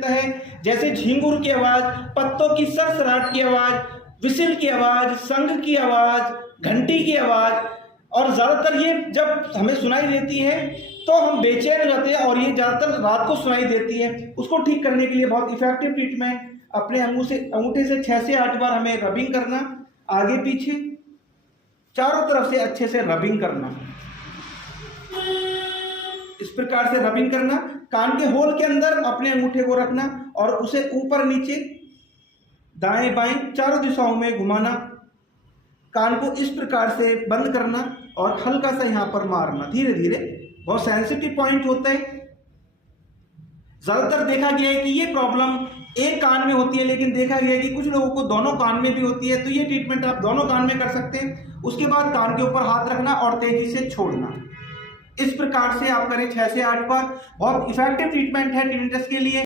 है, जैसे झिंगुर की आवाज, पत्तों की सरसराहट की आवाज, विसिल की आवाज, संग की आवाज, घंटी की आवाज। और ज्यादातर ये जब हमें सुनाई देती है तो हम बेचैन हो जाते हैं और ये ज्यादातर रात को सुनाई देती है। उसको ठीक करने के लिए बहुत इफेक्टिव ट्रीटमेंट, अपने अंगूठे से 6 से 8 बार हमें रबिंग करना, आगे पीछे चारों तरफ से अच्छे से रबिंग करना। इस प्रकार से रबिंग करना, कान के होल के अंदर अपने अंगूठे को रखना और उसे ऊपर नीचे दाएं बाएं चारों दिशाओं में घुमाना, कान को इस प्रकार से बंद करना और हल्का सा यहां पर मारना धीरे धीरे। बहुत सेंसिटिव पॉइंट होता है। ज्यादातर देखा गया है कि ये प्रॉब्लम एक कान में होती है, लेकिन देखा गया है कि कुछ लोगों को दोनों कान में भी होती है। तो ये ट्रीटमेंट आप दोनों कान में कर सकते हैं। उसके बाद कान के ऊपर हाथ रखना और तेजी से छोड़ना। इस प्रकार से आप करें 6 से 8 बार। बहुत इफेक्टिव ट्रीटमेंट है टिनिटस के लिए।